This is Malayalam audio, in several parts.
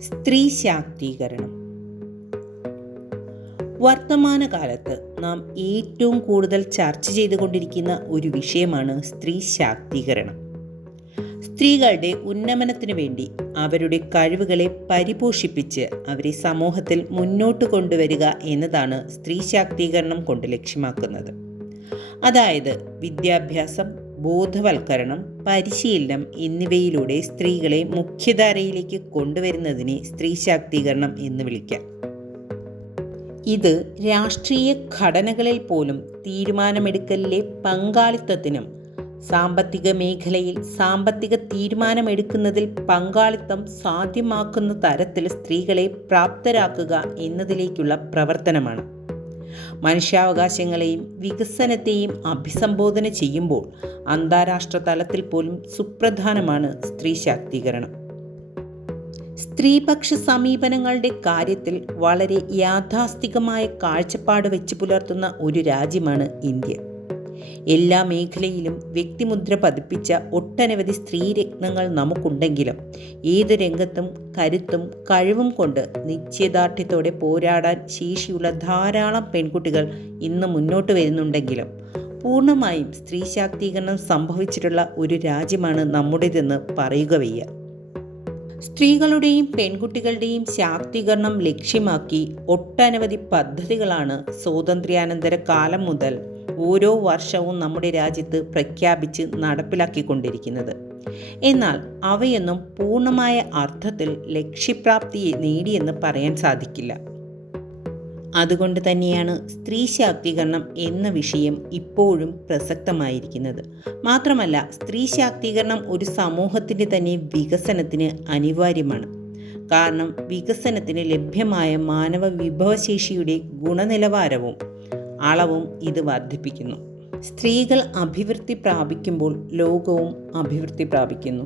സ്ത്രീ ശാക്തീകരണം വർത്തമാനകാലത്ത് നാം ഏറ്റവും കൂടുതൽ ചർച്ച ചെയ്തുകൊണ്ടിരിക്കുന്ന ഒരു വിഷയമാണ് സ്ത്രീ ശാക്തീകരണം സ്ത്രീകളുടെ ഉന്നമനത്തിനു വേണ്ടി അവരുടെ കഴിവുകളെ പരിപോഷിപ്പിച്ച് അവരെ സമൂഹത്തിൽ മുന്നോട്ട് കൊണ്ടുവരിക എന്നതാണ് സ്ത്രീ ശാക്തീകരണം കൊണ്ട് ലക്ഷ്യമാക്കുന്നത്. അതായത് വിദ്യാഭ്യാസം ബോധവൽക്കരണം പരിശീലനം എന്നിവയിലൂടെ സ്ത്രീകളെ മുഖ്യധാരയിലേക്ക് കൊണ്ടുവരുന്നതിനെ സ്ത്രീ ശാക്തീകരണം എന്ന് വിളിക്കാം. ഇത് രാഷ്ട്രീയ ഘടനകളിൽ പോലും തീരുമാനമെടുക്കലിലെ പങ്കാളിത്തത്തിനും സാമ്പത്തിക മേഖലയിൽ സാമ്പത്തിക തീരുമാനമെടുക്കുന്നതിൽ പങ്കാളിത്തം സാധ്യമാക്കുന്ന തരത്തിൽ സ്ത്രീകളെ പ്രാപ്തരാക്കുക എന്നതിലേക്കുള്ള പ്രവർത്തനമാണ്. മനുഷ്യാവകാശങ്ങളെയും വികസനത്തെയും അഭിസംബോധന ചെയ്യുമ്പോൾ അന്താരാഷ്ട്ര തലത്തിൽ പോലും സുപ്രധാനമാണ് സ്ത്രീ ശാക്തീകരണം. സ്ത്രീപക്ഷ സമീപനങ്ങളുടെ കാര്യത്തിൽ വളരെ യാഥാസ്ഥികമായ കാഴ്ചപ്പാട് വെച്ച് പുലർത്തുന്ന ഒരു രാജ്യമാണ് ഇന്ത്യ. എല്ലാ മേഖലയിലും വ്യക്തിമുദ്ര പതിപ്പിച്ച ഒട്ടനവധി സ്ത്രീരത്നങ്ങൾ നമുക്കുണ്ടെങ്കിലും ഏത് രംഗത്തും കരുത്തും കഴിവും കൊണ്ട് നിശ്ചയദാർഢ്യത്തോടെ പോരാടാൻ ശേഷിയുള്ള ധാരാളം പെൺകുട്ടികൾ ഇന്ന് മുന്നോട്ട് വരുന്നുണ്ടെങ്കിലും പൂർണമായും സ്ത്രീ ശാക്തീകരണം സംഭവിച്ചിട്ടുള്ള ഒരു രാജ്യമാണ് നമ്മുടേതെന്ന് പറയുക വയ്യ. സ്ത്രീകളുടെയും പെൺകുട്ടികളുടെയും ശാക്തീകരണം ലക്ഷ്യമാക്കി ഒട്ടനവധി പദ്ധതികളാണ് സ്വാതന്ത്ര്യാനന്തര കാലം മുതൽ ഓരോ വർഷവും നമ്മുടെ രാജ്യത്ത് പ്രഖ്യാപിച്ച് നടപ്പിലാക്കിക്കൊണ്ടിരിക്കുന്നത്. എന്നാൽ അവയൊന്നും പൂർണമായ അർത്ഥത്തിൽ ലക്ഷ്യപ്രാപ്തി നേടിയെന്ന് പറയാൻ സാധിക്കില്ല. അതുകൊണ്ട് തന്നെയാണ് സ്ത്രീ ശാക്തീകരണം എന്ന വിഷയം ഇപ്പോഴും പ്രസക്തമായിരിക്കുന്നത്. മാത്രമല്ല സ്ത്രീ ശാക്തീകരണം ഒരു സമൂഹത്തിന്റെ തന്നെ വികസനത്തിന് അനിവാര്യമാണ്. കാരണം വികസനത്തിന് ലഭ്യമായ മാനവ വിഭവശേഷിയുടെ ഗുണനിലവാരവും അളവും ഇത് വർദ്ധിപ്പിക്കുന്നു. സ്ത്രീകൾ അഭിവൃദ്ധി പ്രാപിക്കുമ്പോൾ ലോകവും അഭിവൃദ്ധി പ്രാപിക്കുന്നു.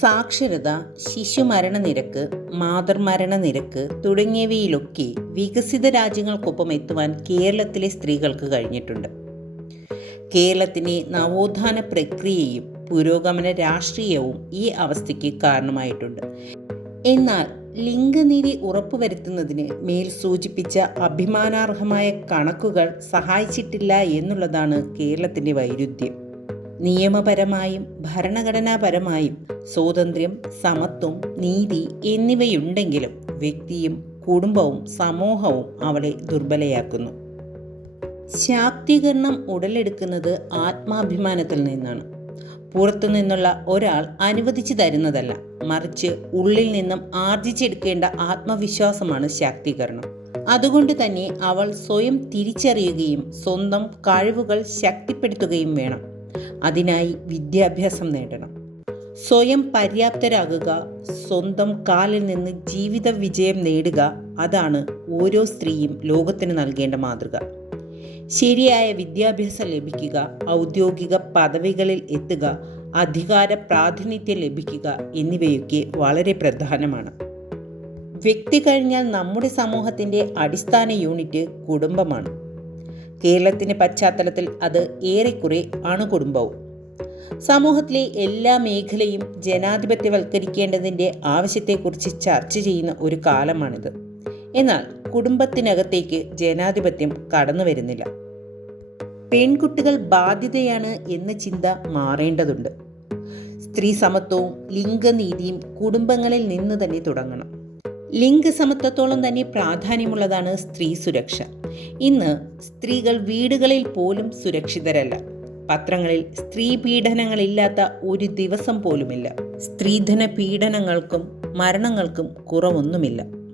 സാക്ഷരത ശിശുമരണ നിരക്ക് മാതൃമരണ നിരക്ക് തുടങ്ങിയവയിലൊക്കെ വികസിത രാജ്യങ്ങൾക്കൊപ്പം എത്തുവാൻ കേരളത്തിലെ സ്ത്രീകൾക്ക് കഴിഞ്ഞിട്ടുണ്ട്. കേരളത്തിന്റെ നവോത്ഥാന പ്രക്രിയയും പുരോഗമന രാഷ്ട്രീയവും ഈ അവസ്ഥയ്ക്ക് കാരണമായിട്ടുണ്ട്. എന്നാൽ ലിംഗനീതി ഉറപ്പുവരുത്തുന്നതിന് മേൽ സൂചിപ്പിച്ച അഭിമാനാർഹമായ കണക്കുകൾ സഹായിച്ചിട്ടില്ല എന്നുള്ളതാണ് കേരളത്തിന്റെ വൈരുദ്ധ്യം. നിയമപരമായും ഭരണഘടനാപരമായും സ്വാതന്ത്ര്യം സമത്വം നീതി എന്നിവയുണ്ടെങ്കിലും വ്യക്തിയും കുടുംബവും സമൂഹവും അവളെ ദുർബലയാക്കുന്നു. ശാക്തീകരണം ഉടലെടുക്കുന്നത് ആത്മാഭിമാനത്തിൽ നിന്നാണ്. പുറത്തു നിന്നുള്ള ഒരാൾ അനുവദിച്ചു തരുന്നതല്ല. മറിച്ച് ഉള്ളിൽ നിന്നും ആർജിച്ചെടുക്കേണ്ട ആത്മവിശ്വാസമാണ് ശാക്തീകരണം. അതുകൊണ്ട് തന്നെ അവൾ സ്വയം തിരിച്ചറിയുകയും സ്വന്തം കഴിവുകൾ ശക്തിപ്പെടുത്തുകയും വേണം. അതിനായി വിദ്യാഭ്യാസം നേടണം. സ്വയം പര്യാപ്തരാകുക സ്വന്തം കാലിൽ നിന്ന് ജീവിത വിജയം നേടുക അതാണ് ഓരോ സ്ത്രീയും ലോകത്തിന് നൽകേണ്ട മാതൃക. ശരിയായ വിദ്യാഭ്യാസം ലഭിക്കുക ഔദ്യോഗിക പദവികളിൽ എത്തുക അധികാര പ്രാതിനിധ്യം ലഭിക്കുക എന്നിവയൊക്കെ വളരെ പ്രധാനമാണ്. വ്യക്തി കഴിഞ്ഞാൽ നമ്മുടെ സമൂഹത്തിന്റെ അടിസ്ഥാന യൂണിറ്റ് കുടുംബമാണ്. കേരളത്തിന്റെ പശ്ചാത്തലത്തിൽ അത് ഏറെക്കുറെ അണുകുടുംബവും. സമൂഹത്തിലെ എല്ലാ മേഖലയും ജനാധിപത്യവൽക്കരിക്കേണ്ടതിന്റെ ആവശ്യത്തെക്കുറിച്ച് ചർച്ച ചെയ്യുന്ന ഒരു കാലമാണിത്. എന്നാൽ കുടുംബത്തിനകത്തേക്ക് ജനാധിപത്യം കടന്നു വരുന്നില്ല. പെൺകുട്ടികൾ ബാധ്യതയാണ് എന്ന ചിന്ത മാറേണ്ടതുണ്ട്. സ്ത്രീ സമത്വവും ലിംഗനീതിയും കുടുംബങ്ങളിൽ നിന്ന് തന്നെ തുടങ്ങണം. ലിംഗസമത്വത്തോളം തന്നെ പ്രാധാന്യമുള്ളതാണ് സ്ത്രീ സുരക്ഷ. ഇന്ന് സ്ത്രീകൾ വീടുകളിൽ പോലും സുരക്ഷിതരല്ല. പത്രങ്ങളിൽ സ്ത്രീ പീഡനങ്ങളില്ലാത്ത ഒരു ദിവസം പോലുമില്ല. സ്ത്രീധന പീഡനങ്ങൾക്കും മരണങ്ങൾക്കും കുറവൊന്നുമില്ല.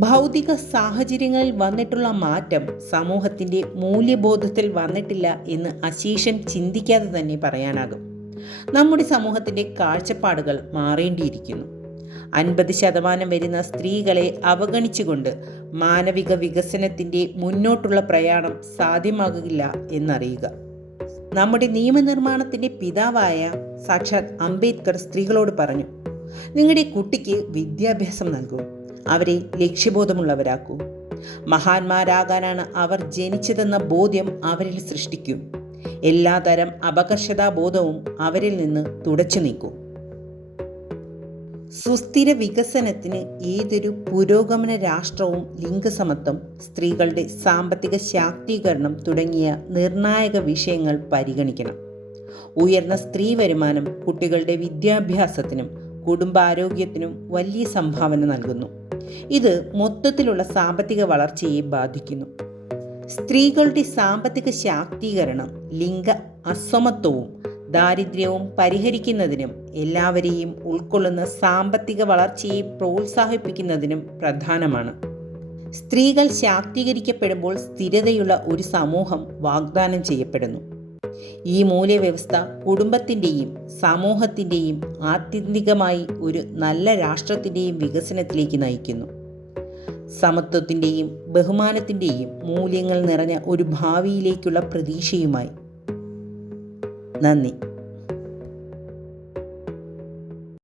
ഭൗതിക സാഹചര്യങ്ങളിൽ വന്നിട്ടുള്ള മാറ്റം സമൂഹത്തിന്റെ മൂല്യബോധത്തിൽ വന്നിട്ടില്ല എന്ന് അശീഷൻ ചിന്തിക്കാതെ തന്നെ പറയാനാകും. നമ്മുടെ സമൂഹത്തിന്റെ കാഴ്ചപ്പാടുകൾ മാറേണ്ടിയിരിക്കുന്നു. അൻപത് ശതമാനം വരുന്ന സ്ത്രീകളെ അവഗണിച്ചുകൊണ്ട് മാനവിക വികസനത്തിന്റെ മുന്നോട്ടുള്ള പ്രയാണം സാധ്യമാകില്ല എന്നറിയുക. നമ്മുടെ നിയമനിർമ്മാണത്തിന്റെ പിതാവായ സാക്ഷാത് അംബേദ്കർ സ്ത്രീകളോട് പറഞ്ഞു നിങ്ങളുടെ കുട്ടിക്ക് വിദ്യാഭ്യാസം നൽകൂ. അവരെ ലക്ഷ്യബോധമുള്ളവരാക്കൂ. മഹാന്മാരാകാനാണ് അവർ ജനിച്ചതെന്ന ബോധ്യം അവരിൽ സൃഷ്ടിക്കൂ. എല്ലാതരം അപകർഷതാബോധവും അവരിൽ നിന്ന് തുടച്ചു നീക്കൂ. സുസ്ഥിര വികസനത്തിന് ഏതൊരു പുരോഗമന രാഷ്ട്രവും ലിംഗസമത്വം സ്ത്രീകളുടെ സാമ്പത്തിക ശാക്തീകരണം തുടങ്ങിയ നിർണായക വിഷയങ്ങൾ പരിഗണിക്കണം. ഉയർന്ന സ്ത്രീ വരുമാനം കുട്ടികളുടെ വിദ്യാഭ്യാസത്തിനും കുടുംബാരോഗ്യത്തിനും വലിയ സംഭാവന നൽകുന്നു. ഇത് മൊത്തത്തിലുള്ള സാമ്പത്തിക വളർച്ചയെ ബാധിക്കുന്നു. സ്ത്രീകളുടെ സാമ്പത്തിക ശാക്തീകരണം ലിംഗ അസമത്വവും ദാരിദ്ര്യവും പരിഹരിക്കുന്നതിനും എല്ലാവരെയും ഉൾക്കൊള്ളുന്ന സാമ്പത്തിക വളർച്ചയെ പ്രോത്സാഹിപ്പിക്കുന്നതിനും പ്രധാനമാണ്. സ്ത്രീകൾ ശാക്തീകരിക്കപ്പെടുമ്പോൾ സ്ഥിരതയുള്ള ഒരു സമൂഹം വാഗ്ദാനം ചെയ്യപ്പെടുന്നു. ഈ മൂല്യവ്യവസ്ഥ കുടുംബത്തിന്റെയും സമൂഹത്തിന്റെയും ആത്യന്തികമായി ഒരു നല്ല രാഷ്ട്രത്തിന്റെയും വികസനത്തിലേക്ക് നയിക്കുന്നു. സമത്വത്തിന്റെയും ബഹുമാനത്തിന്റെയും മൂല്യങ്ങൾ നിറഞ്ഞ ഒരു ഭാവിയിലേക്കുള്ള പ്രതീക്ഷയുമായി. നന്ദി.